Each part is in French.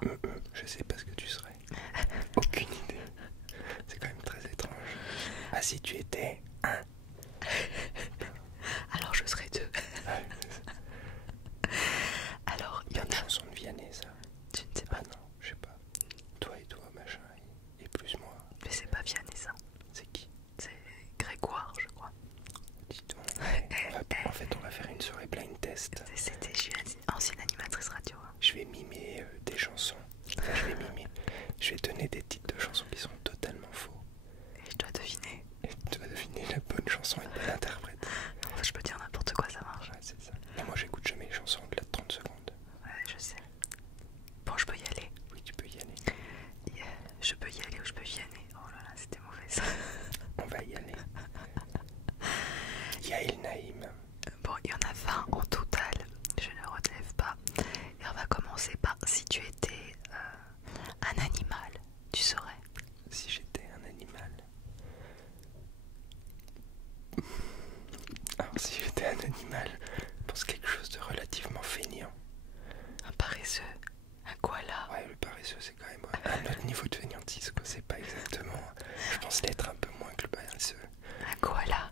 quoi? Je sais pas ce que tu serais. Aucune idée. C'est quand même très étrange. Ah, si tu étais un. Alors je serais deux. Alors il y T'as en une a. chanson de Vianney, ça? Tu ne sais Ah pas. non, je sais pas. Toi et toi, machin, et plus moi. Mais c'est pas Vianney ça. C'est qui? C'est Grégoire, je crois. Dis donc. En fait, on va faire une soirée blind test. Je suis ancienne animatrice radio. Hein. Je vais mimer des chansons. Enfin, je vais mimer. Je vais donner des titres de chansons qui sont totalement faux. Et je dois deviner. Et tu dois deviner la bonne chanson et de l'interprète. Non, je peux dire n'importe quoi, ça marche. Ouais, c'est ça. Et moi, j'écoute jamais les chansons au-delà de 30 secondes. Ouais, je sais. Bon, je peux y aller. Oui, tu peux y aller. Je peux y aller ou je peux y aller. Oh là là, c'était mauvais ça. On va y aller. Yael Naïm. Bon, il y en a 20 en total. Je ne relève pas. Et on va commencer par si tu étais un animal, tu serais. Si j'étais un animal. Alors, si j'étais un animal, je pense quelque chose de relativement feignant. Un paresseux, un koala. Ouais, le paresseux, c'est quand même un autre niveau de feignantise, quoi. C'est pas exactement. Je pense l'être un peu moins que le paresseux. Un koala.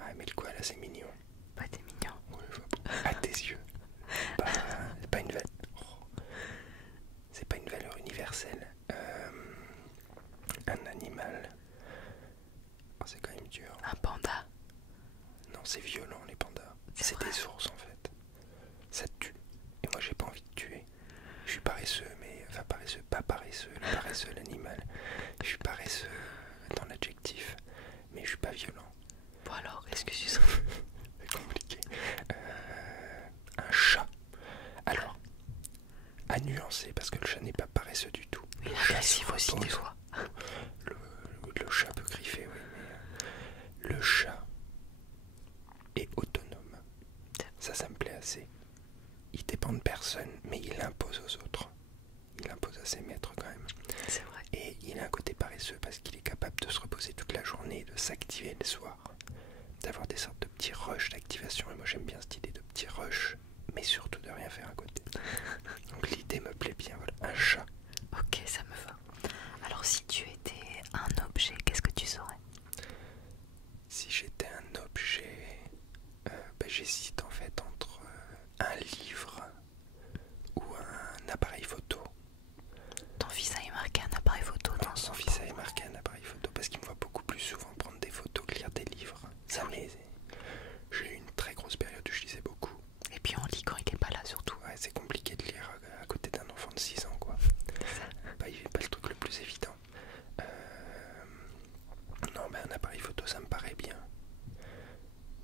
Ouais, mais le koala, c'est mignon. Bah, t'es mignon. Ouais, je vois pas. À tes yeux. C'est pas une valeur. C'est pas une valeur universelle. Un animal. Oh, c'est quand même dur. Un panda. Non, c'est violent, les pandas. C'est C'est vrai. des ours, en fait. Ça tue. Et moi, j'ai pas envie de tuer. Je suis paresseux, mais. Enfin, paresseux, pas paresseux. Le paresseux, l'animal. Je suis paresseux dans l'adjectif. Mais je suis pas violent. Bon alors, qu'est-ce que tu serais? C'est compliqué. Un chat. Alors, à nuancer, parce que le chat n'est pas paresseux du tout. Il Le est chat agressif se aussi des repose. fois. Le chat peut griffer, oui, mais le chat est autonome. Ça me plaît assez. Il dépend de personne, mais il impose aux autres. Il impose à ses maîtres quand même. C'est vrai. Et il a un côté paresseux parce qu'il est capable de se reposer toute la journée, de s'activer le soir, d'avoir des sortes de petits rushs d'activation. Et moi j'aime bien cette idée de petits rushs, mais surtout de rien faire à côté. Donc l'idée me plaît bien, voilà. Un chat. Ok, ça me va. Alors si tu étais un objet, qu'est-ce que tu serais? Si j'étais un objet, j'hésite en fait entre un livre ou un appareil photo. Ton fils a marqué un appareil photo dans Son son fils avait marqué un appareil photo parce qu'il me voit beaucoup plus souvent prendre des photos que lire des livres. J'ai eu une très grosse période où je lisais beaucoup. Et puis on lit quand il est pas là surtout. Ouais, c'est compliqué de lire à côté d'un enfant de 6 ans, quoi. Il n'est pas le truc le plus évident. Non, mais un appareil photo, ça me paraît bien.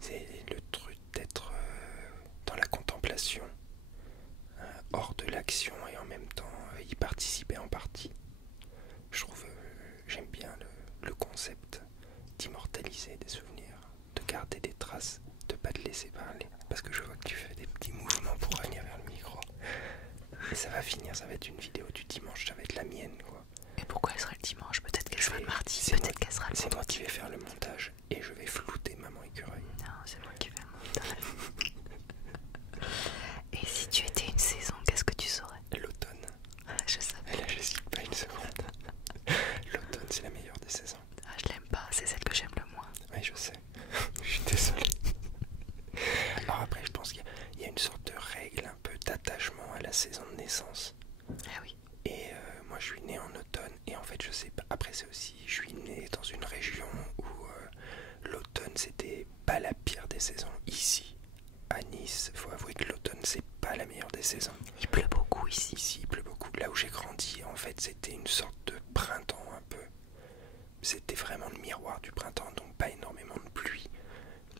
C'est le truc d'être dans la contemplation, hors de l'action et en même temps y participer en partie. Je trouve, j'aime bien le concept d'immortaliser des souvenirs, de garder des traces, de pas te laisser parler. Parce que je vois que tu fais des petits mouvements pour revenir vers le micro. Et ça va finir, ça va être une vidéo du dimanche, ça va être la mienne, quoi. Et pourquoi elle sera le dimanche? Peut-être qu'elle sera le mardi, C'est peut-être qu'elle sera le C'est moi vendredi. qui vais faire le montage et je vais flouter Maman Écureuil. Non, c'est moi qui fais le montage. Et si tu étais une saison, qu'est-ce que tu serais? L'automne. Je savais. Et là, j'hésite pas une seconde. L'automne, c'est la meilleure des saisons. Ah, je l'aime pas, c'est celle que j'aime le moins. Oui, je sais. Je suis désolé. Alors après, je pense qu'il y a une sorte de règle un peu d'attachement à la saison de naissance. Ah oui. Et moi, je suis né en automne. Et en fait, je sais pas. Après, c'est aussi, je suis né dans une région où l'automne, c'était pas la pire des saisons. Ici, à Nice, faut avouer que l'automne, c'est pas la meilleure des saisons. Il pleut beaucoup ici. Ici, il pleut beaucoup. Là où j'ai grandi, en fait, c'était une sorte de printemps un peu. C'était vraiment le miroir du printemps, donc pas énormément de pluie.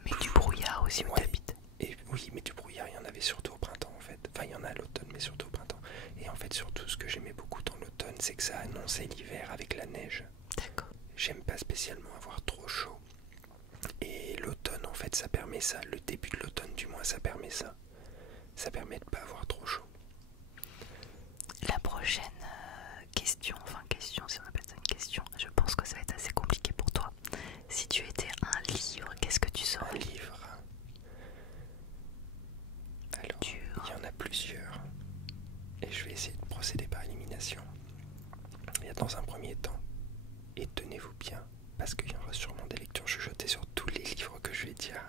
Mais du brouillard aussi où Ouais. t'habites. Et oui, mais du brouillard, il y en avait surtout au printemps en fait. Enfin, il y en a à l'automne, mais surtout au printemps. Et en fait, surtout, ce que j'aimais beaucoup dans l'automne, c'est que ça annonçait l'hiver avec la neige. D'accord. J'aime pas spécialement avoir trop chaud. Et l'automne, en fait, ça permet ça. Le début de l'automne, du moins, ça permet ça. Ça permet de pas avoir trop chaud. La prochaine question, si on appelle ça une question, je pense que ça va être assez compliqué pour toi. Si tu étais un livre, qu'est-ce que tu Un serais? livre. Alors, il y en a plusieurs. Et je vais essayer de procéder par élimination. destination. Et dans un premier temps, et tenez-vous bien, parce qu'il y aura sûrement des lectures chuchotées sur tous les livres que je vais dire.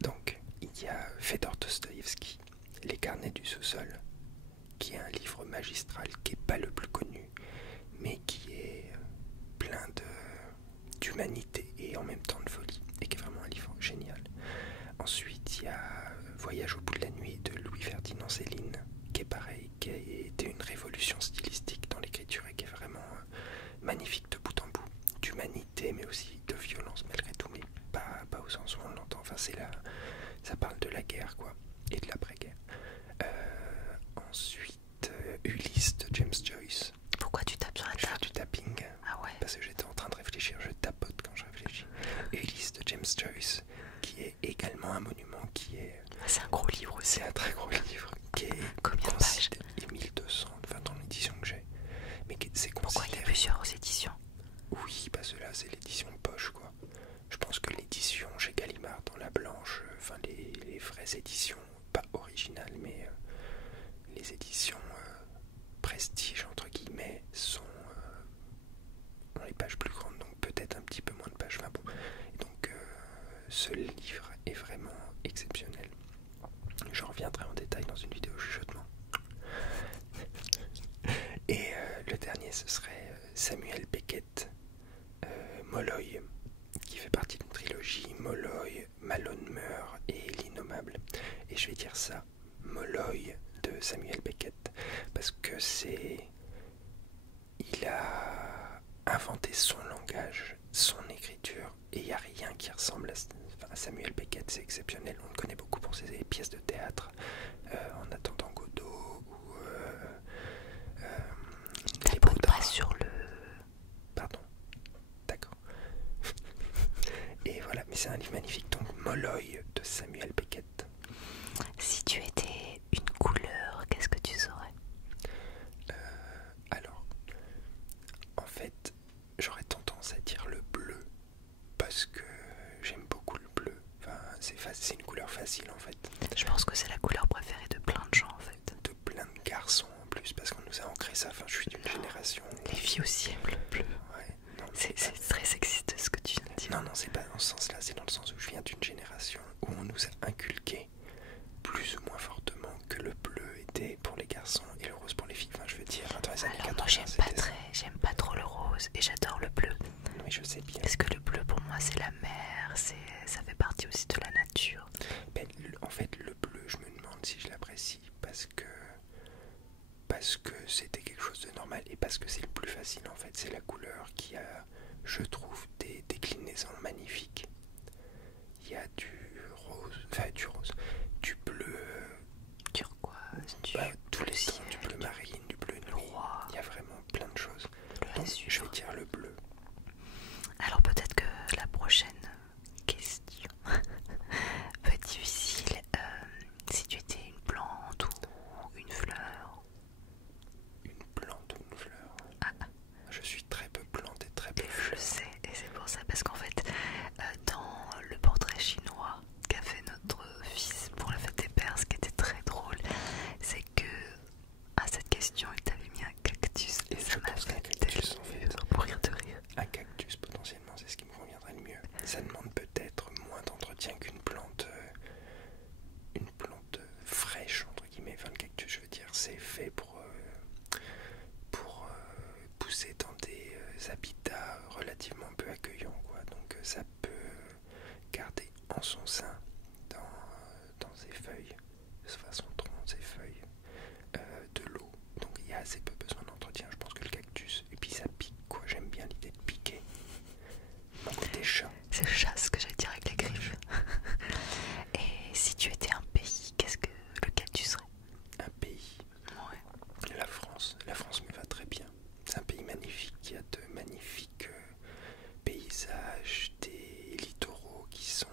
Donc, il y a Fedor Dostoïevski, Les carnets du sous-sol, qui est un livre magistral qui n'est pas le plus connu, mais qui est plein d'humanité et en même temps de folie, et qui est vraiment un livre génial. Ensuite, il y a Voyage au bout de la nuit de Louis-Ferdinand Céline, qui est pareil, qui a été une révolution stylistique dans l'écriture et qui est vraiment magnifique de bout en bout, d'humanité mais aussi de violence malgré tout, mais pas au sens où on l'entend. Enfin, ça parle de la guerre, quoi, et de l'après-guerre. Ensuite, Ulysse de James Joyce. Pourquoi tu tapes sur la Je fais table? du tapping. Ah ouais. Parce que j'étais en train de réfléchir, je tapote quand je réfléchis. Ulysse de James Joyce, qui est également un monument, qui est... C'est un gros livre aussi. C'est un très gros livre, qui est... Combien de pages? Il est 1200, enfin dans l'édition que j'ai. Mais c'est Pourquoi il y a considéré... plusieurs éditions? Oui, parce que là c'est l'édition poche, quoi. Je pense que l'édition chez Gallimard dans la blanche, enfin les vraies éditions, pas originales, mais les éditions prestige entre guillemets ont les pages plus grandes, donc peut-être un petit peu moins de pages. Enfin bon. Et donc ce livre est vraiment exceptionnel. J'en reviendrai en détail dans une vidéo chuchotement. Et le dernier, ce serait Samuel Beckett, Molloy, qui fait partie d'une trilogie, Molloy, Malone meurt et L'Innommable. Et je vais dire ça, Molloy de Samuel Beckett, parce que il a inventé son langage, son écriture, et il n'y a rien qui ressemble à Samuel Beckett. C'est exceptionnel. On le connaît beaucoup pour ses pièces de théâtre, En attendant Godot, ou La Les bonne Beaux-Draps. pas sur le... Pardon. D'accord. Et voilà, mais c'est un livre magnifique. Donc Molloy de Samuel Beckett. Si tu étais une couleur, qu'est-ce que tu serais? Alors, en fait, j'aurais tendance à dire le bleu, parce que j'aime beaucoup le bleu. Enfin, c'est une couleur facile en fait. Je pense que c'est la couleur préférée de plein de gens en fait. De plein de garçons en plus, parce qu'on nous a ancré ça. Enfin, je suis d'une génération. Les filles aussi aiment le bleu. Ouais, non, C'est très sexiste ce que tu viens de dire. non, c'est pas dans ce sens-là, c'est dans le sens où je viens d'une génération où on nous a inculqué plus ou moins fortement que le bleu était pour les garçons et le rose pour les filles. Enfin, je veux dire, dans les années Alors 80, moi j'aime pas trop le rose et j'adore le bleu. Oui, je sais bien. Parce que le bleu pour moi c'est la mer, ça fait partie aussi de la nature. Ben, en fait, le bleu, je me demande si je l'apprécie parce que c'était quelque chose de normal et parce que c'est le plus facile en fait. C'est la couleur qui a, je trouve, des déclinaisons magnifiques. Il y a du rose, du bleu, Turquoise, tous les ciel, tons, du bleu marine, du bleu nuit. roi, Il y a vraiment plein de choses. le Donc, azur. je vais dire le bleu. Alors peut-être que la prochaine question peut être difficile. Si tu étais une plante ou une fleur. Une plante ou une fleur. Ah, Je suis très peu plante et très peu je fleur. sais, et c'est pour ça, parce qu'en fait, dans le portrait chinois qu'a fait notre fils pour la fête des pères, ce qui était très drôle, c'est que à cette question, il t'avait mis un cactus et Je ça m'a pense fait qu'un cactus, tellement en fait. rire, mourir de rire. Un cactus, potentiellement, c'est ce qui me conviendrait le mieux. Ça demande peut-être moins d'entretien qu'une plante, fraîche, entre guillemets. Enfin, le cactus, je veux dire, c'est fait pour pousser dans des habitats relativement peu accueillants, quoi. Donc, ça peut garder en son sein, dans ses feuilles, enfin son tronc, ses feuilles, de l'eau. Donc, il y a assez peu besoin d'entretien. Je pense que le cactus, et puis ça pique, quoi. J'aime bien l'idée de piquer. Mon côté chat. C'est chasse que j'allais dire avec les griffes. Et si tu étais un pays, lequel tu serais? Un pays. Ouais. La France. La France me va très bien. C'est un pays magnifique. Il y a de magnifiques paysages, des littoraux qui sont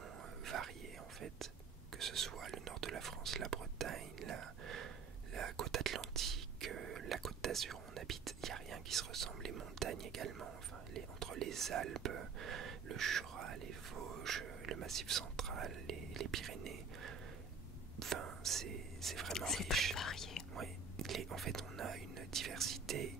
variés en fait. Que ce soit le nord de la France, la Bretagne, la côte atlantique, la côte d'Azur où on habite. Il n'y a rien qui se ressemble. Les montagnes également. Enfin, entre les Alpes, le Jura, les Vosges, le Massif central, les Pyrénées. Enfin, c'est vraiment C'est riche. très varié. Oui, en fait, on a une diversité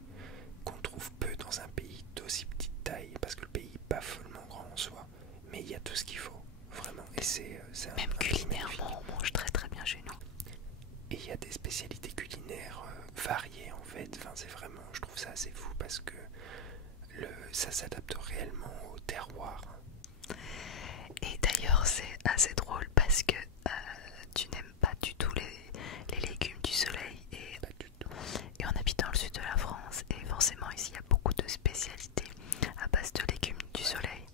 ça s'adapte réellement au terroir. Et d'ailleurs, c'est assez drôle parce que tu n'aimes pas du tout les légumes du soleil. Pas du tout. Et on habite dans le sud de la France. Et forcément, ici, il y a beaucoup de spécialités à base de légumes du soleil.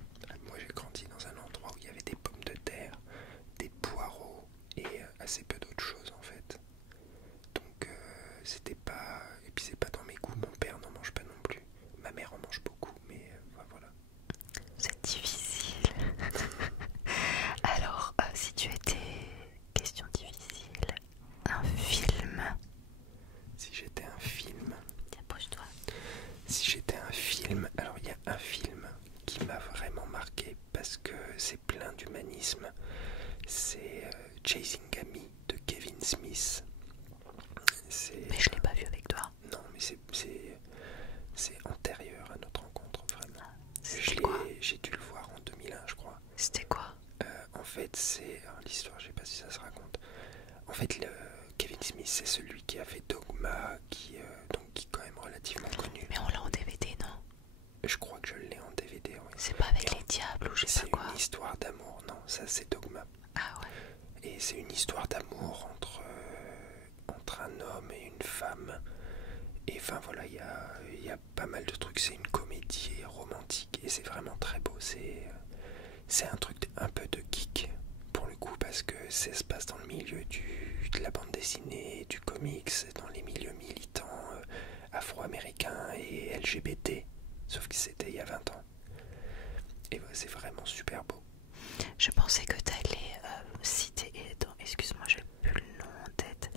Moi j'ai grandi dans un endroit où il y avait des pommes de terre, des poireaux et assez peu d'autres choses en fait. Donc c'était pas... Et puis c'est pas dans mes goûts, mon père n'en mange pas non plus. Ma mère en mange beaucoup, mais voilà. C'est difficile. Alors, si tu étais... Question difficile. Un film. Si j'étais un film... Approche-toi. Si j'étais un film... Alors il y a un film qui m'a vraiment marqué parce que c'est plein d'humanisme. C'est Chasing Amy de Kevin Smith. Mais je l'ai pas vu avec toi. Non, mais c'est antérieur à notre rencontre, vraiment. C'était quoi? J'ai dû le voir en 2001, je crois. C'était quoi? En fait, c'est... L'histoire, je sais pas si ça se raconte. En fait, Kevin Smith, c'est celui qui a fait Dogma, qui est quand même relativement connu. Mais on l'a en DVD, non? Je crois que je l'ai en DVD, oui. C'est pas avec les diables ou je sais pas quoi? C'est une histoire d'amour, non, ça c'est Dogma. Ah ouais. Et c'est une histoire d'amour entre un homme et une femme. Et enfin voilà, il y a pas mal de trucs. C'est une comédie romantique et c'est vraiment très beau. C'est un truc un peu de geek pour le coup parce que ça se passe dans le milieu de la bande dessinée, du comics, dans les milieux militants afro-américains et LGBT. Sauf que c'était il y a 20 ans. Et ouais, c'est vraiment super beau. Je pensais que t'allais citer, excuse-moi, j'ai plus le nom en tête,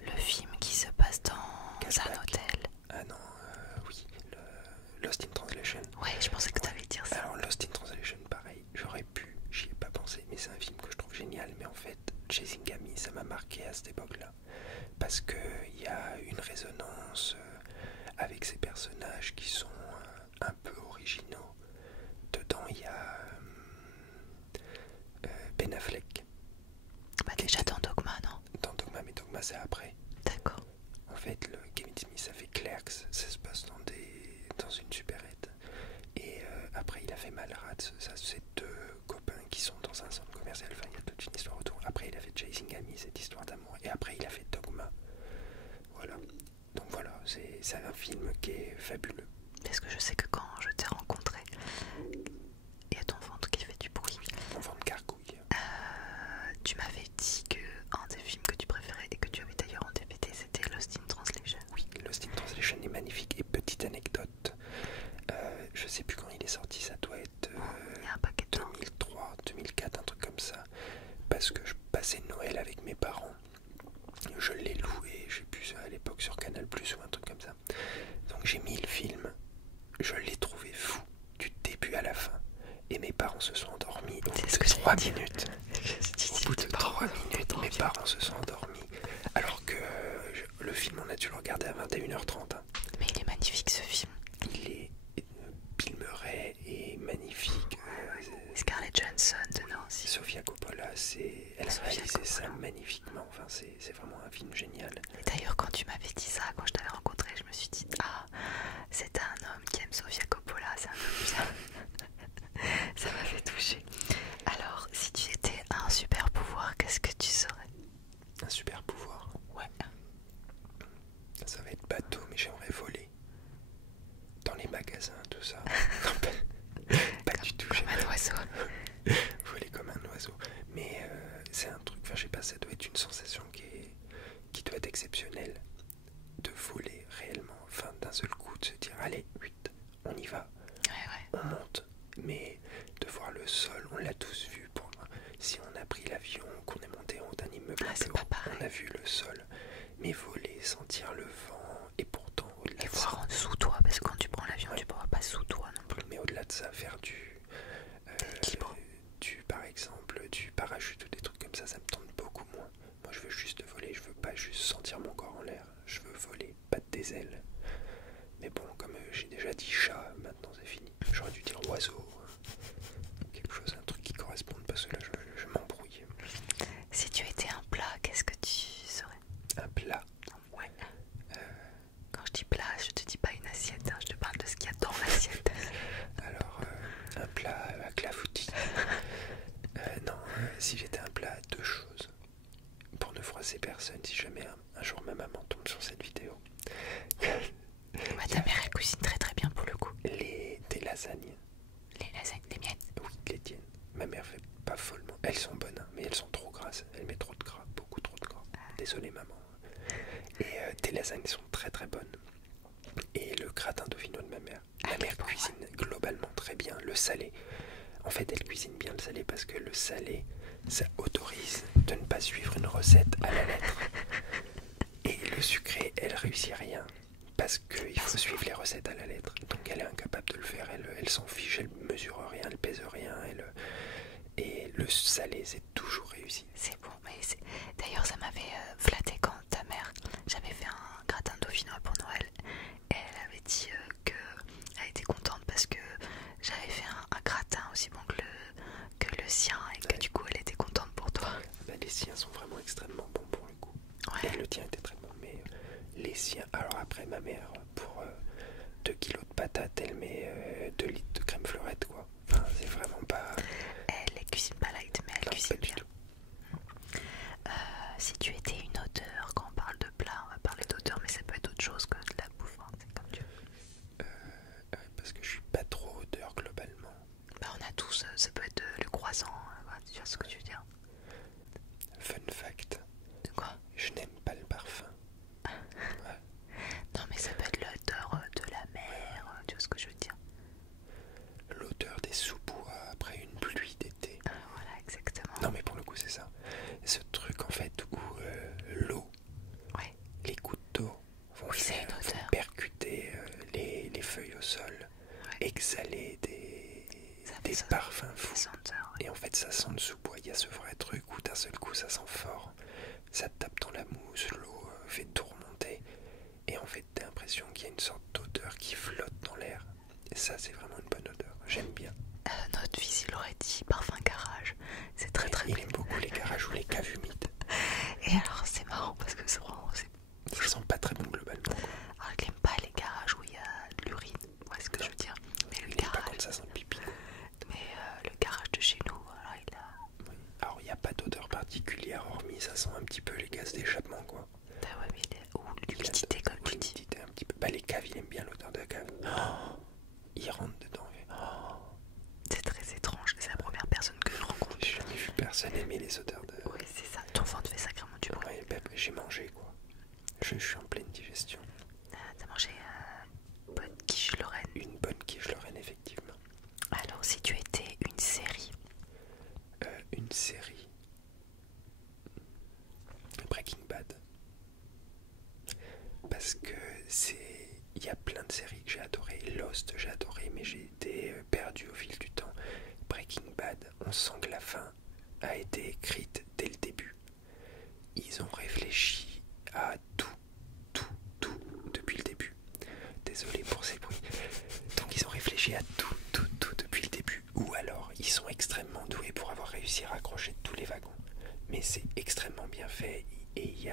le film qui se passe dans un hôtel. Ah non, oui, Lost in Translation. Ouais, je pensais que t'allais dire ça. Alors Lost in Translation, pareil, j'aurais pu, j'y ai pas pensé, mais c'est un film que je trouve génial. Mais en fait, Chasing Amy, ça m'a marqué à cette époque-là. Parce qu'il y a une résonance avec ces personnages qui sont un peu originaux. Dedans, il y a Ben Affleck. Bah déjà dans Dogma, non? Dans Dogma, mais Dogma c'est après. D'accord. En fait, Kevin Smith, ça fait Clerks, ça se passe dans une supérette. Et après, il a fait Mallrats, ça c'est deux copains qui sont dans un centre commercial. Enfin, il y a toute une histoire autour. Après, il a fait Chasing Amy, cette histoire d'amour. Et après, il a fait Dogma. Voilà. Donc voilà, c'est un film qui est fabuleux. Parce que je sais que quand je t'ai rencontré, il y a ton ventre qui fait du bruit. Mon ventre gargouille. Tu m'avais dit que un des films que tu préférais et que tu avais d'ailleurs en DVD, c'était Lost in Translation. Oui, Lost in Translation est magnifique. Et petite anecdote, je sais plus quand il est sorti, ça doit être Il y a un paquet de temps. 2003, 2004, un truc comme ça. Parce que je passais Noël avec mes parents. Je l'ai loué, j'ai plus à l'époque sur Canal Plus ou un truc comme ça. Donc j'ai mis le film, je l'ai trouvé fou du début à la fin. Et mes parents se sont endormis au bout de 3 minutes. Au bout de 3 minutes, mes parents se sont endormis. Alors que le film, on a dû le regarder à 21h30. Hein. Mais il est magnifique ce film. Il est... Bill Murray est magnifique. Scarlett Johansson dedans aussi. Sofia Coppola, elle a réalisé ça magnifiquement. Enfin, c'est vraiment un film génial. Et d'ailleurs, quand tu m'avais dit ça, quand je t'avais rencontré, je me suis dit, ah, c'est un homme qui aime Sofia Coppola, c'est un peu bizarre. Ça m'a fait toucher. Alors, si tu étais un super pouvoir, qu'est-ce que tu serais? Un super pouvoir. Ouais. Ça va être bateau, mais j'aimerais voler. Dans les magasins, tout ça. Pas du tout. Comme un oiseau. Voler comme un oiseau. Mais c'est un truc, enfin je sais pas, ça doit être une sensation qui doit être exceptionnelle. De voler réellement, enfin d'un seul coup, de se dire allez, vite, on y va. Ouais. On monte. Mais de voir le sol, on l'a tous vu. Si on a pris l'avion, qu'on est monté en haut d'un immeuble, on a vu le sol. Mais voler, sentir le vent, et pourtant au-delà et de voir ça, en dessous toi, parce que quand tu prends l'avion, tu ne pourras pas sous toi non plus. Mais au-delà de ça, faire par exemple, du parachute ou des trucs comme ça me tente beaucoup moins. Moi je veux juste voler, je veux pas juste sentir mon corps en l'air. Je veux voler, battre des ailes. Mais bon, comme j'ai déjà dit chat, maintenant c'est fini. J'aurais dû dire oiseau. Quelque chose, un truc qui corresponde, parce que là je m'embrouille. Si tu étais un plat, qu'est-ce que tu serais? Un plat? Ouais. Quand je dis plat, je te dis pas une assiette, hein, je te parle de ce qu'il y a dans l'assiette. ces personnes si jamais un jour ma maman tombe sur cette vidéo. Ouais, ta mère elle cuisine très très bien pour le coup. Des lasagnes. Les lasagnes, les miennes. Oui, les tiennes. Ma mère fait pas follement. Elles sont bonnes, hein, mais elles sont trop grasses. Elle met trop de gras, beaucoup trop de gras. Désolée maman. Et tes lasagnes sont très très bonnes. Et le gratin dauphinois de ma mère. Ma mère cuisine globalement très bien le salé. En fait, elle cuisine bien le salé parce que le salé, ça autorise de ne pas suivre une recette à la lettre. Et le sucré, elle réussit rien parce qu'il faut suivre les recettes à la lettre. Donc elle est incapable de le faire, elle s'en fiche, elle mesure rien, elle pèse rien. Et le salé, c'est toujours réussi. C'est bon, mais d'ailleurs ça m'avait flatté quand ta mère, j'avais fait un gratin dauphinois pour Noël et elle avait dit qu'elle était contente parce que j'avais fait un gratin aussi bon que le sien et que du coup elle était contente pour toi. Bah, les siens sont vraiment extrêmement bons pour le coup. Ouais. Et le tien était très bon, mais les siens... Alors après, ma mère, pour 2 kilos de patates, elle met 2 litres de crème fleurette, quoi. Enfin, c'est vraiment pas... Elle cuisine pas light, mais elle cuisine bien. Si tu étais une odeur, quand on parle de plat, on va parler d'odeur, mais ça peut être autre chose que de la bouffe, hein, c'est comme tu veux. Parce que je suis pas trop odeur globalement. Bah on a tous, ça peut être le croissant, voilà, tu vois ce que tu veux dire. Fun fact. De quoi? Je n'aime pas le parfum. Ouais. Non mais ça peut être l'odeur de la mer, tu vois ce que je veux dire. L'odeur des sous-bois après une pluie d'été. Voilà, exactement. Non mais pour le coup c'est ça. Ce truc en fait où l'eau, Ouais. les gouttes d'eau vont percuter les feuilles au sol, exhaler des parfums fous. Senteur, Et en fait ça sent le sous-bois, il y a ce vrai truc où d'un seul coup ça sent fort, ça te tape dans la mousse, l'eau fait tout remonter, et en fait t'as l'impression qu'il y a une sorte d'odeur qui flotte dans l'air. Et ça c'est vraiment une bonne odeur, j'aime bien. notre fils il aurait dit parfum garage, c'est très très Il bien. aime beaucoup les garages ou les caves humides. Et alors c'est marrant parce que c'est vraiment... Ça sent pas très bon globalement, quoi. Alors il aime pas les garages où il y a de l'urine, ouais, ce que je veux dire. Mais le Il aime garage... pas quand ça sent le pipi, quoi. Mais le garage de chez nous, voilà, il a... Oui. Alors il n'y a pas d'odeur particulière hormis ça sent un petit peu les gaz d'échappement, quoi. Bah ouais, mais ou l'humidité comme tu dis. L'humidité un petit peu. Bah les caves, il aime bien l'odeur de la cave. Oh, il rentre dedans. Oh. C'est très étrange, c'est la première personne que je rencontre. J'ai jamais vu personne aimer les odeurs de... Ouais, c'est ça, ton ventre fait sacrément du bruit. Ouais, bah, j'ai mangé, quoi. Je suis en pleine digestion. T'as mangé bonne quiche Lorraine. Une bonne quiche Lorraine, effectivement. Alors si tu étais une série... Une série. Breaking Bad. Parce que c'est... Il y a plein de séries que j'ai adorées. Lost, j'ai adoré, mais j'ai été perdu au fil du temps. Breaking Bad, on sent que la fin a été écrite dès le début. Ils ont réfléchi à tout depuis le début. Désolé pour ces bruits. Donc ils ont réfléchi à tout depuis le début. Ou alors ils sont extrêmement doués pour avoir réussi à raccrocher tous les wagons. Mais c'est extrêmement bien fait. Et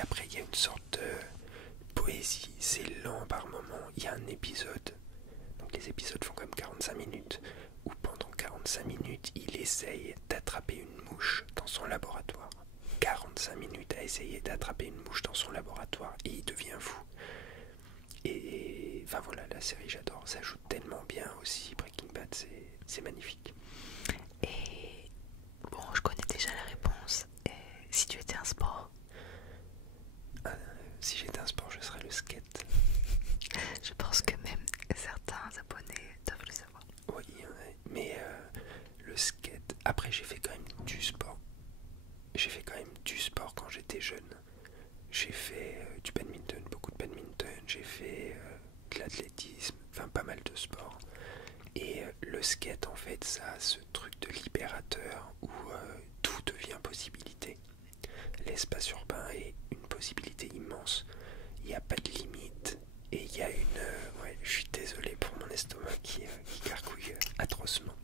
après il y a une sorte de poésie. C'est lent par moment. Il y a un épisode. Donc les épisodes font comme 45 minutes. Où pendant 45 minutes il essaye d'attraper une mouche dans son laboratoire. 45 minutes à essayer d'attraper une mouche dans son laboratoire et il devient fou. Et enfin voilà, la série j'adore, ça joue tellement bien aussi. Breaking Bad, c'est magnifique. Et bon, je connais déjà la réponse. Et si tu étais un sport? Si j'étais un sport, je serais le skate. Je pense que même certains abonnés doivent le savoir. Oui, mais le skate. Après, j'ai fait quand même du sport. J'ai fait quand même du sport quand j'étais jeune. J'ai fait du badminton, beaucoup de badminton. J'ai fait de l'athlétisme, enfin pas mal de sports. Et le skate, en fait, ça a ce truc de libérateur où tout devient possibilité. L'espace urbain est une possibilité immense. Il n'y a pas de limite. Et il y a une... ouais, je suis désolé pour mon estomac qui gargouille atrocement.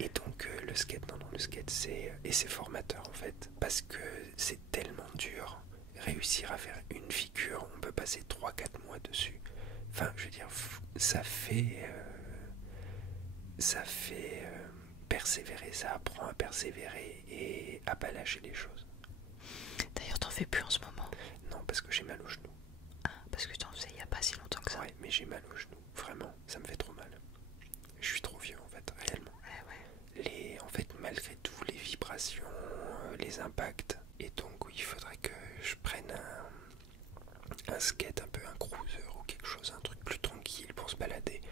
Et donc le skate, le skate c'est formateur en fait, parce que c'est tellement dur. Réussir à faire une figure, on peut passer 3-4 mois dessus. Enfin, je veux dire, ça fait persévérer, ça apprend à persévérer et à pas lâcher les choses. fais plus en ce moment? Non, parce que j'ai mal au genou. Ah, parce que tu en faisais il y a pas si longtemps que ça. Ouais, mais j'ai mal au genou. Vraiment, ça me fait trop mal. Je suis trop vieux en fait, réellement. En fait, malgré tout, les vibrations, les impacts, et donc oui, il faudrait que je prenne un skate, un peu un cruiser ou quelque chose, un truc plus tranquille pour se balader.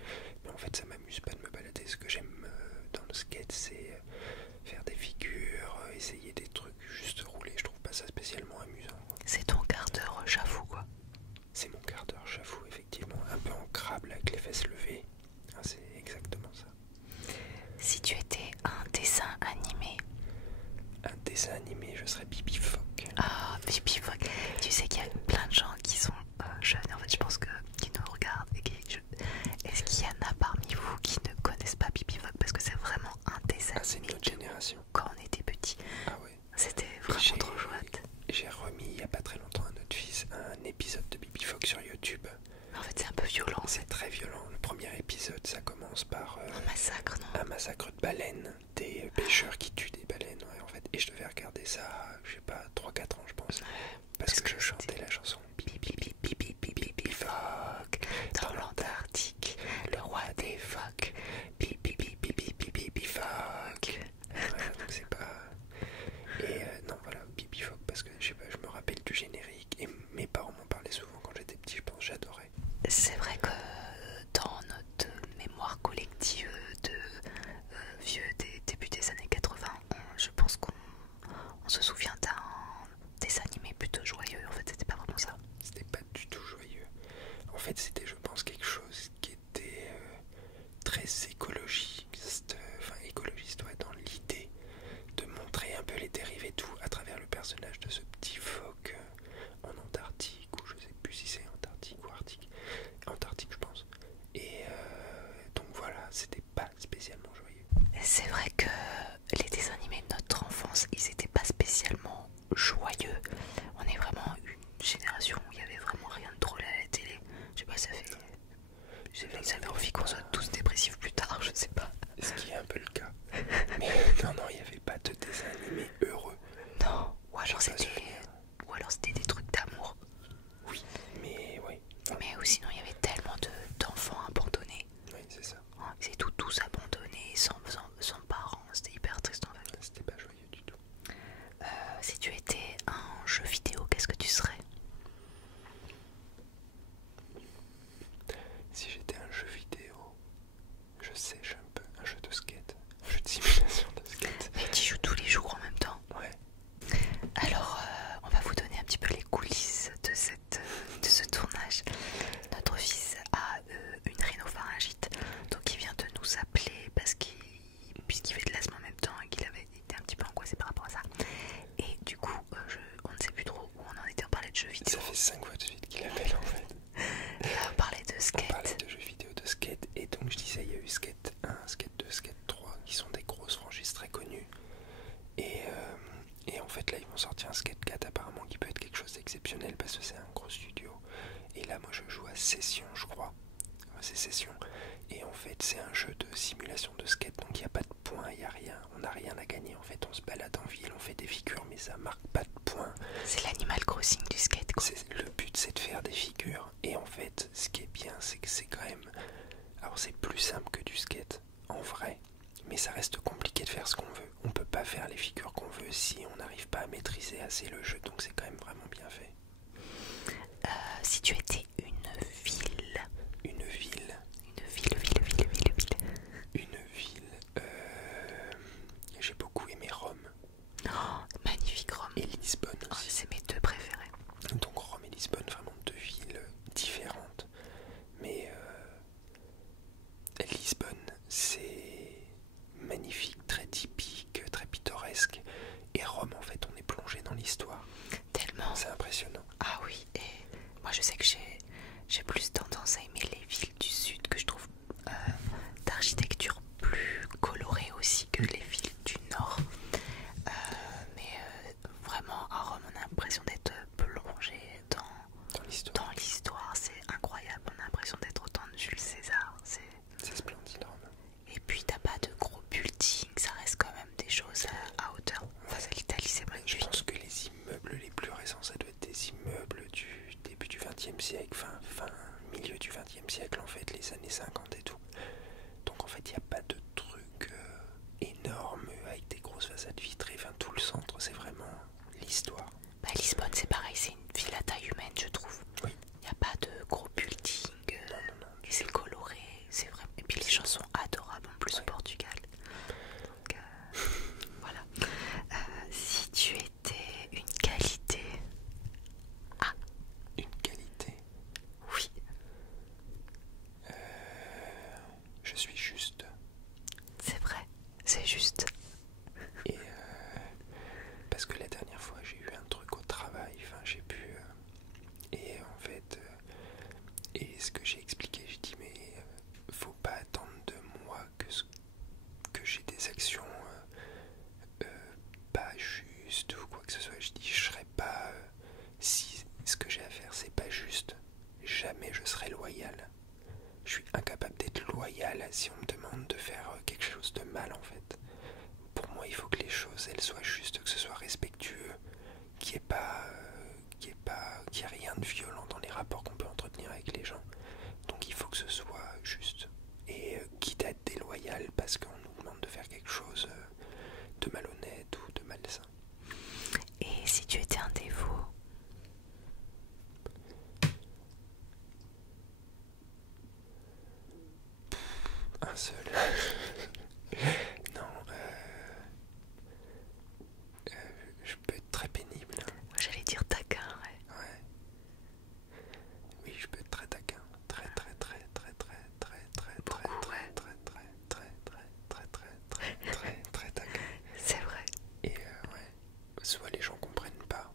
Mais en fait, ça m'amuse pas de me balader. Ce que j'aime dans le skate, c'est faire des figures, essayer des trucs, juste rouler. Je trouve pas ça spécialement amusant. C'est ton quart d'heure, j'avoue quoi. C'est mon quart d'heure, j'avoue, effectivement, un peu en crabe avec les fesses levées. Ah, c'est exactement ça. Si tu étais un dessin animé. Un dessin animé, je serais Bibi Phoque. Ah, Bibi Phoque. Tu sais qu'il y a plein de gens qui sont jeunes, en fait, je pense que qui nous regardent et est-ce qu'il y en a parmi vous qui ne connaissent pas Bibi Phoque? Parce que c'est vraiment un dessin c'est animé notre génération. Quand on était petit. Ah ouais. C'était vraiment trop chouette. J'ai remis il y a pas très longtemps à notre fils un épisode de Bibi Phoque sur YouTube. Mais en fait, c'est un peu violent. C'est très violent. Le premier épisode, ça commence par un massacre, non? Un massacre de baleines, des pêcheurs qui tuent des baleines, ouais, en fait. Et je devais regarder ça, je sais pas, 3-4 ans, je pense. Parce que je chantais la chanson Bibi Phoque dans l'Antarctique, le roi des phoques. Bibi Phoque. Voilà, donc c'est pas. Et non, voilà, Bibi Phoque, parce que je sais pas, je me rappelle du générique. Et mes parents m'en parlaient souvent quand j'étais petit, je pense, j'adorais. C'est vrai que dans notre mémoire collective de vieux des débuts des années 80, je pense qu'on se souvient d'un dessin animé plutôt joyeux. En fait, c'était pas vraiment ça. C'était pas du tout joyeux. En fait, c'était, je pense, quelque chose qui était très écologiste, ouais, dans l'idée de montrer un peu les dérives et tout à travers le personnage de ce petit phoque en Antarctique, ou je sais plus si c'est Antarctique ou Arctique. Antarctique, je pense. Et donc voilà, c'était pas spécialement joyeux. C'est vrai que les dessins animés de notre enfance, ils étaient pas spécialement joyeux. On est vraiment une génération où il y avait vraiment rien de drôle à la télé. Je sais pas, ça avait envie qu'on soit tous dépressifs plus tard, je sais pas. Ce qui est un peu le cas. Mais non, il n'y avait pas de dessin animé heureux. Non, ou alors c'était des trucs d'amour. Oui, mais oui. Mais ou sinon il y avait tellement d'enfants abandonnés. Oui, c'est ça. Ils étaient tous abandonnés, sans parents, c'était hyper triste en fait. C'était pas joyeux du tout. Si tu étais un jeu vidéo, qu'est-ce que tu serais? Si j'étais un jeu vidéo, je sais, je suis un peu un jeu de skate. Un jeu de simulation de skate. Mais tu joues tous les jours en même temps. Ouais. Alors, on va vous donner un petit peu les coulisses de ce tournage. Notre fils a une rhinopharyngite, donc il vient de nous appeler puisqu'il fait de l'asthme en même temps et qu'il avait été un petit peu angoissé par rapport à ça. Et du coup, on ne sait plus trop où on en était, on parlait de jeux vidéo. Ça fait 5 fois de suite qu'il appelle en fait. Et on parlait de skate. On parlait de jeux vidéo, de skate, et donc je disais, il y a eu Skate 1, Skate 2, Skate 3, qui sont des grosses franchises très connues. Et en fait là ils vont sortir un Skate 4 apparemment qui peut être quelque chose d'exceptionnel parce que c'est un gros studio. Et là moi je joue à Session, je crois. Ouais, c'est Session. Et en fait c'est un jeu de simulation de skate, donc il n'y a pas de points, il n'y a rien, on n'a rien à gagner. En fait on se balade en ville, on fait des figures mais ça marque pas de points. C'est l'Animal Crossing du skate quoi. Le but c'est de faire des figures. Et en fait ce qui est bien c'est que c'est quand même... Alors c'est plus simple que du skate en vrai, mais ça reste compliqué de faire ce qu'on veut. On peut pas faire les figures qu'on veut si on n'arrive pas à maîtriser assez le jeu, donc c'est quand même vraiment bien fait. Si tu étais une ville. Une ville. J'ai beaucoup aimé Rome. Oh, magnifique Rome. Et Lisbonne aussi. Oh, c'est mes deux préférés. Donc Rome et Lisbonne, vraiment deux villes différentes. Mais Lisbonne, c'est magnifique, très typique, très pittoresque. Et Rome, en fait, on est plongé dans l'histoire. Tellement. C'est impressionnant. Ah oui, et moi je sais que j'ai plus tendance à aimer les villes du sud que je trouve d'architecture plus colorée aussi que les villes du nord. Vraiment à Rome on a l'impression d'être plongé dans l'histoire, c'est incroyable, on a l'impression d'être au temps de Jules César. C'est splendide Rome. Et puis t'as pas de gros buildings, ça reste quand même des choses à hauteur. Face à l'Italie c'est magnifique. Je pense que les immeubles les plus récents ça doit 60, les années 50 et tout. Donc en fait, il n'y a pas de truc énorme avec des grosses façades vitrées. Enfin, tout le centre, c'est vraiment l'histoire. Bah, Lisbonne, c'est pareil, c'est une ville à taille humaine, je trouve. Oui. Il n'y a pas de gros buildings, Non. et c'est coloré, c'est vrai. Et puis les gens sont adorables en plus au Portugal. Donc, voilà. Si tu étais une qualité. Ah, Une qualité. oui, Je suis juste. c'est vrai, c'est juste. Et parce que la dernière fois, j'ai eu un truc au travail. Enfin, j'ai pu. Et en fait, et ce que j'ai expliqué, j'ai dit mais faut pas attendre de moi que j'ai des actions pas justes ou quoi que ce soit. Je dis je serai pas si ce que j'ai à faire c'est pas juste, jamais je serai loyal. Je suis incapable d'être loyal si on me demande de faire quelque chose de mal en fait. Pour moi, il faut que les choses elles soient justes, que ce soit respectueux, qu'il n'y ait rien de violent dans les rapports qu'on peut entretenir avec les gens. Donc il faut que ce soit juste. Et quitte à être déloyal parce qu'on nous demande de faire quelque chose de malhonnête ou de malsain. Et si tu étais un défaut? Un seul. Non, je peux être très pénible. Moi j'allais dire taquin, ouais. Ouais. Oui, je peux être très taquin. Très taquin. C'est vrai. Et ouais, soit les gens comprennent pas.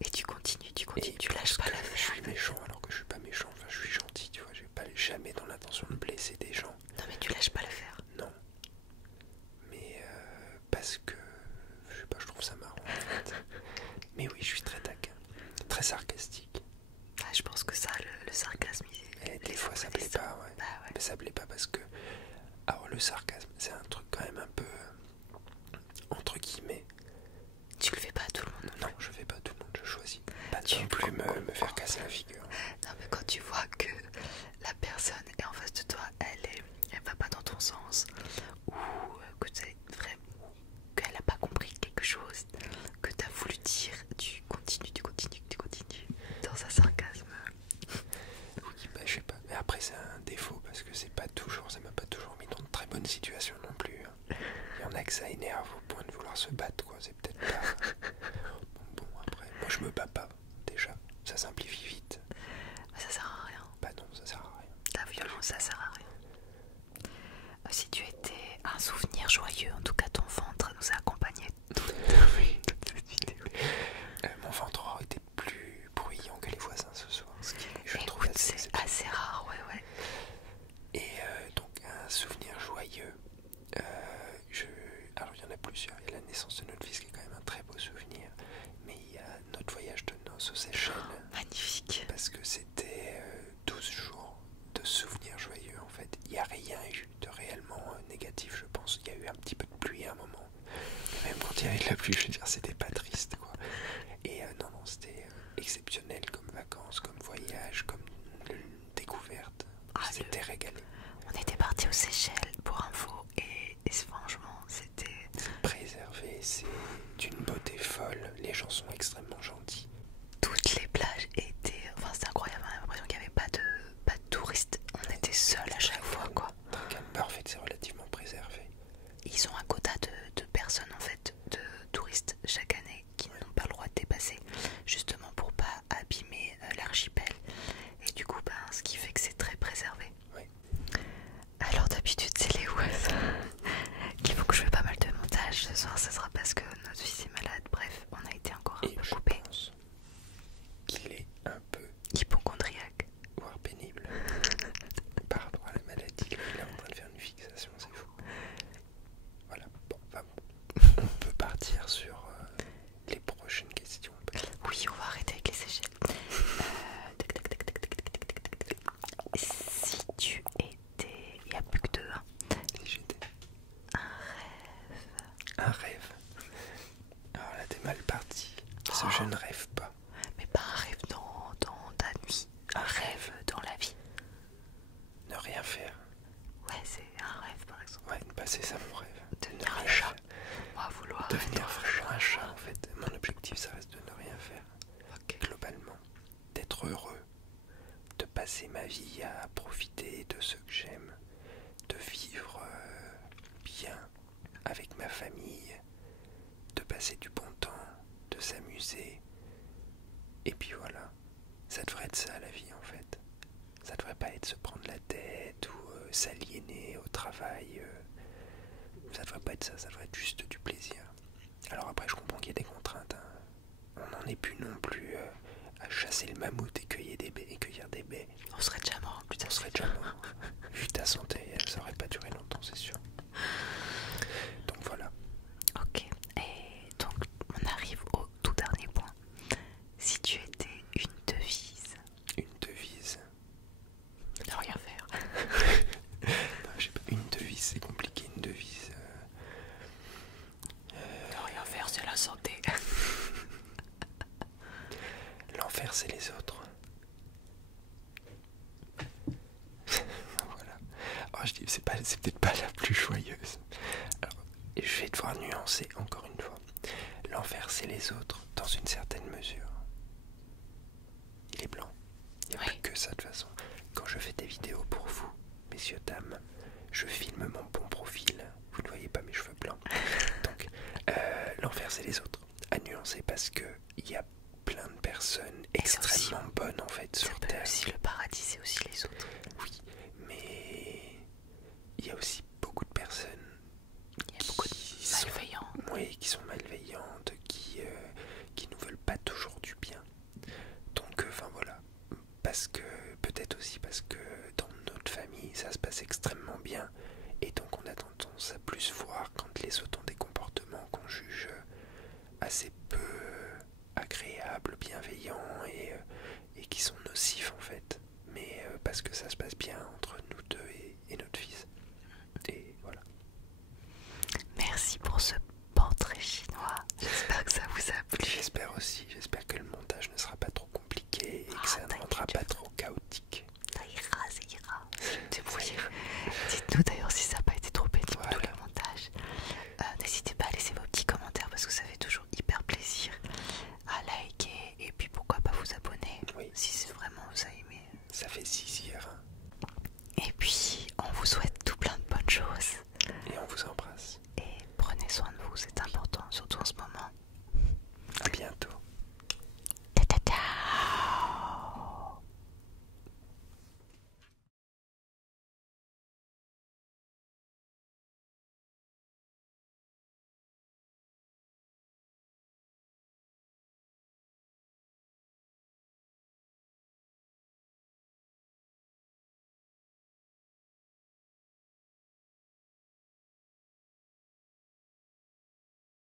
Et tu continues, Et tu lâches pas que l'affaire. je suis méchant alors que je suis pas méchant. Enfin, je suis gentil, tu vois. J'ai pas jamais dans l'intention de blesser des gens. Non mais tu lâches pas l'affaire. Non. Mais parce que je sais pas, je trouve ça marrant en fait. Mais oui, je suis très taquin, très sarcastique. Ah, je pense que ça, le sarcasme, Et des fois ça plaît pas, ouais. Bah ouais. Mais ça plaît pas parce que, alors le sarcasme, c'est un truc quand même un peu entre guillemets. Tu le fais pas à tout le monde. Non, je fais pas tout le monde, je choisis. Pas Tu non plus comprends. me faire casser la figure. Non mais quand tu vois que la personne est en face de toi, elle va pas dans ton sens, ou que c'est vrai, qu'elle a pas compris quelque chose que t'as voulu dire, tu continues dans un sarcasme. Oui, bah je sais pas. Mais après c'est un défaut parce que c'est pas toujours, ça m'a pas toujours mis dans de très bonnes situations non plus. Il y en a que ça énerve au point de vouloir se battre, quoi. C'est peut-être pas. Bon, après, moi je me bats pas déjà. Ça simplifie vite. Mais ça sert à rien. Bah non, ça sert à rien. La violence, ça sert à rien. Si tu étais un souvenir joyeux, en tout cas ton ventre nous a accompagnés toute cette vidéo. Mon ventre aurait été plus bruyant que les voisins ce soir, ce qui je Écoute, trouve assez c'est exceptionnel. assez rare, ouais. Et donc un souvenir joyeux. Alors il y en a plusieurs. Il y a la naissance de notre fils qui est quand même un très beau souvenir. Mais il y a notre voyage de noces aux Seychelles. Magnifique. Parce que c'était 12 jours de souvenirs joyeux en fait. Il n'y a rien eu de réellement négatif, je pense. Il y a eu un petit peu de pluie à un moment. Et même quand il y avait de la pluie, je veux dire, c'était pas triste quoi. Et non, c'était exceptionnel comme vacances, comme voyage, comme découverte. C'était régalé. On était partis aux Seychelles pour info et franchement c'était Préservé, c'est d'une beauté folle. Les gens sont extrêmement gentils. toutes les plages étaient, enfin c'était incroyable, on a l'impression qu'il n'y avait pas de touristes, on était seuls à chaque fois quoi. Très calme, parfait, c'est relativement préservé. Ils ont un quota de personnes en fait, de touristes chaque année qui n'ont pas le droit de dépasser, justement pour pas abîmer l'archipel. Et du coup, ce qui fait que c'est très préservé. Oui. Alors d'habitude c'est les oies. Il faut que je fasse pas mal de montage ce soir, ce sera parce que notre fils est malade. Bref, on a été encore un Et peu je coupé. pense qu'il est un peu, Hypochondriaque. voire pénible, par rapport à la maladie. Il est en train de faire une fixation, c'est fou. Voilà, bon, on peut partir sur les prochaines questions. Oui, on va arrêter avec les Seychelles. Si tu étais... Il n'y a plus que deux. Hein. Si j'étais Un rêve. un rêve. Alors là, t'es mal parti. Parce que je ne rêve pas. Mais pas un rêve dans ta nuit. Un rêve dans la vie. Ne rien passer ma vie à profiter de ce que j'aime, de vivre bien avec ma famille, de passer du bon temps, de s'amuser. Et puis voilà, ça devrait être ça la vie en fait. Ça devrait pas être se prendre la tête ou s'aliéner au travail. Ça devrait pas être ça, ça devrait être juste du plaisir. Alors après je comprends qu'il y a des contraintes, hein. On n'en est plus non plus à chasser le mammouth et cueillir des baies. On serait déjà mort. On serait déjà mort. Vu ta santé, ça aurait pas duré longtemps, c'est sûr. Donc voilà. Ok, et donc on arrive au tout dernier point. Si tu étais une devise. Une devise. Ne rien faire. Non, je sais pas, une devise, c'est compliqué, une devise. Ne rien faire, c'est la santé. L'enfer, c'est les autres. Voilà. Oh, je dis, c'est peut-être pas la plus joyeuse. Alors, je vais devoir nuancer encore une fois. L'enfer, c'est les autres, dans une certaine mesure. Il est blanc. Il n'y a pas que ça de toute façon. Quand je fais des vidéos pour vous, messieurs, dames, je filme mon bon profil. Vous ne voyez pas mes cheveux blancs. Donc, l'enfer, c'est les autres. À nuancer parce que il y a plein de personnes extrêmement bonnes en fait sur Terre. Aussi le paradis, c'est aussi les autres. Oui, mais il y a aussi beaucoup de personnes Malveillants. Oui, qui sont malveillantes, qui nous veulent pas toujours du bien. Donc, enfin voilà. Parce que, peut-être aussi parce que dans notre famille, ça se passe extrêmement bien. Et donc, on a tendance à plus voir quand les autres ont des comportements qu'on juge assez peu agréables, bienveillants et qui sont nocifs en fait. Mais parce que ça se passe bien entre nous deux et notre fils. Et voilà. Merci pour ce portrait chinois. J'espère que ça vous a plu. J'espère aussi, j'espère que le montage